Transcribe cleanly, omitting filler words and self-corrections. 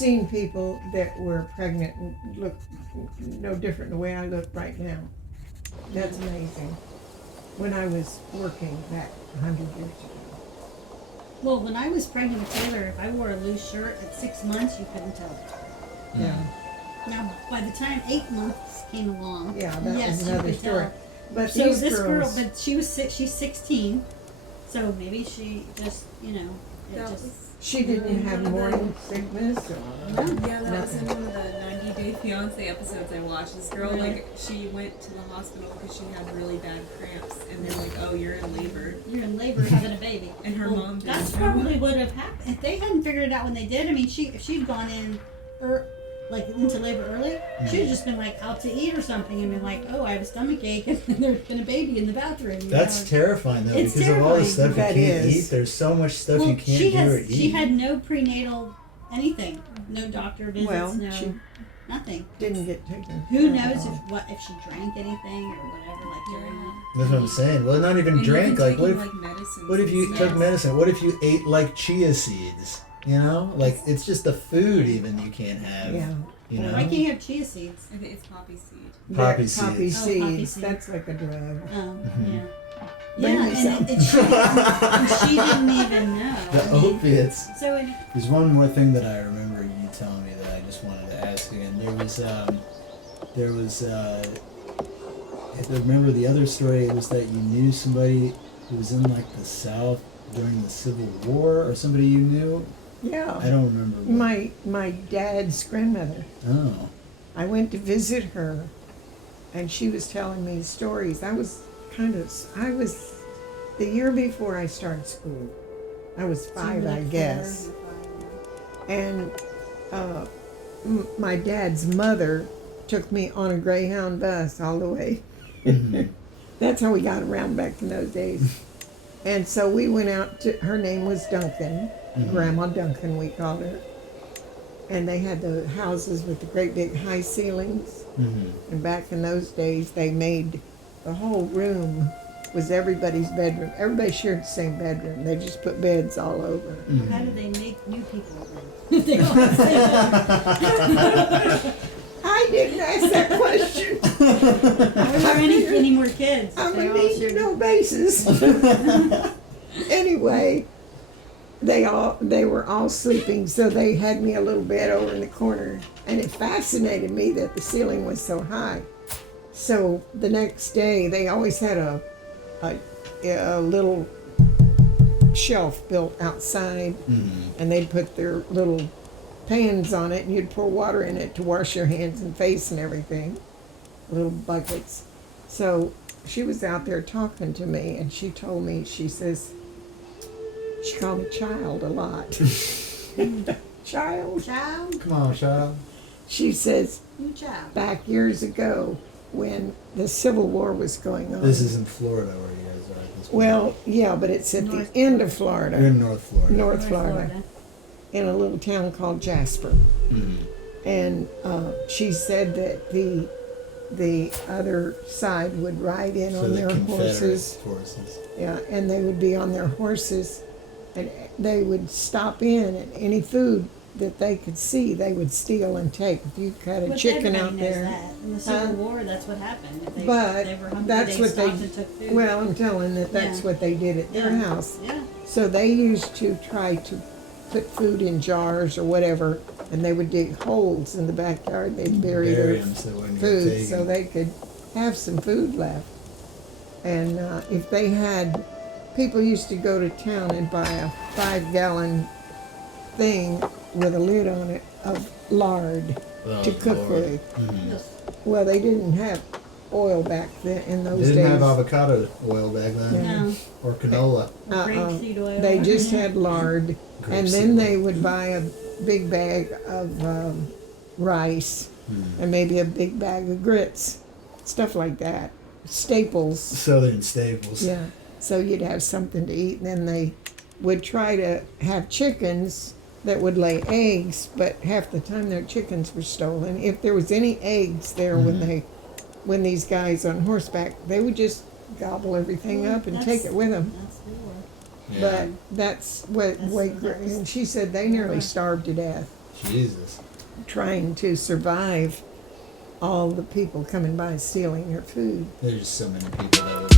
seen people that were pregnant and look no different than the way I look right now. That's amazing. When I was working back 100 years ago. Well, when I was pregnant with Taylor, if I wore a loose shirt at 6 months, you couldn't tell. Yeah. Now, by the time 8 months came along, Yeah, that yes, was another you could story. tell. But So these this girls, girl, but she's 16, so maybe she just, she didn't have morning sickness or Yeah, that was in one of the 90 Day Fiance episodes I watched. This girl, Really? she went to the hospital because she had really bad cramps, and they're like, "Oh, you're in labor." You're in labor having a baby. And her mom didn't That's know. probably would have happened if they hadn't figured it out when they did. I mean, if she'd gone in, into labor early, she'd just been like out to eat or something and been like, "Oh, I have a stomach ache," and there's been a baby in the bathroom. That's terrifying though, It's because of all the terrifying. stuff you That can't is. eat. There's so much stuff you can't she do or eat. She had no prenatal anything, no doctor visits, Well, no she nothing. didn't get taken. Who care knows of. if she drank anything or whatever, like during that. That's what I'm saying. Well, not even And drink. even Like, what taking, if, medicines what if and you stuff. took medicine? What if you ate like chia seeds? You know, like it's just the food even you can't have. Yeah. You know, Why can't you have chia seeds? I think it's poppy seed. Poppy They're poppy seeds. Oh, poppy seeds. seeds. That's like a drug. Yeah. Bring Yeah, me some. and she didn't even know. The I mean, opiates. so There's one more thing that I remember you telling me that I just wanted to ask again. There was. I remember the other story was that you knew somebody who was in like the South during the Civil War, or somebody you knew. Yeah. I don't remember. What. My dad's grandmother. Oh. I went to visit her, and she was telling me stories. I was the year before I started school. I was 5, I guess. And my dad's mother took me on a Greyhound bus all the way. Mm-hmm. That's how we got around back in those days. And so we went out to, her name was Duncan, Grandma Duncan we called her. And they had the houses with the great big high ceilings. Mm-hmm. And back in those days, they made the whole room was everybody's bedroom. Everybody shared the same bedroom. They just put beds all over. Mm-hmm. how did they make new people then? They all say that. I didn't ask that question. Are there any more kids? I'm They a all need shared- to know basis. Anyway, they were all sleeping, so they had me a little bed over in the corner, and it fascinated me that the ceiling was so high. So the next day, they always had a little shelf built outside, and they'd put their little pans on it, and you'd pour water in it to wash your hands and face and everything, little buckets. So she was out there talking to me, and she told me, she says, she called me child a lot. Child. Child? Come on, child. She says, You child. back years ago when the Civil War was going on. This is in Florida where you guys are at this point. Well, yeah, but it's at North the end of You're Florida, in North Florida. North Florida, in a little town called Jasper. Mm-hmm. And she said that the other side would ride in So on the their Confederate horses. forces. Yeah, and they would be on their horses, and they would stop in, and any food that they could see, they would steal and take. If you had a But chicken everybody out knows there. that. In the Civil War, that's what happened. If they, But they were hungry, that's they what they, stopped and took food. well, I'm telling that that's Yeah. what they did at their Yeah. house. Yeah. So they used to try to put food in jars or whatever, and they would dig holes in the backyard. They'd bury Bury their 'em so they wouldn't get food taken. so they could have some food left. And if they had, people used to go to town and buy a 5-gallon thing with a lid on it of lard Oh, to cook Lord. with. Mhm. Yes. Well, they didn't have oil back then in They those didn't days. have avocado oil back then. No. Or canola. Uh-uh. Grapeseed oil. They just had lard, and Grapeseed then they oil. would buy a big bag of rice and maybe a big bag of grits, stuff like that. Staples. Southern staples. Yeah. So you'd have something to eat, and then they would try to have chickens that would lay eggs, but half the time their chickens were stolen. If there was any eggs there when these guys on horseback, they would just gobble everything up and take it with them. That's war. Yeah. But that's what That's- way, that was- and she said they nearly starved to death. Jesus. trying to survive all the people coming by stealing her food. There's just so many people that would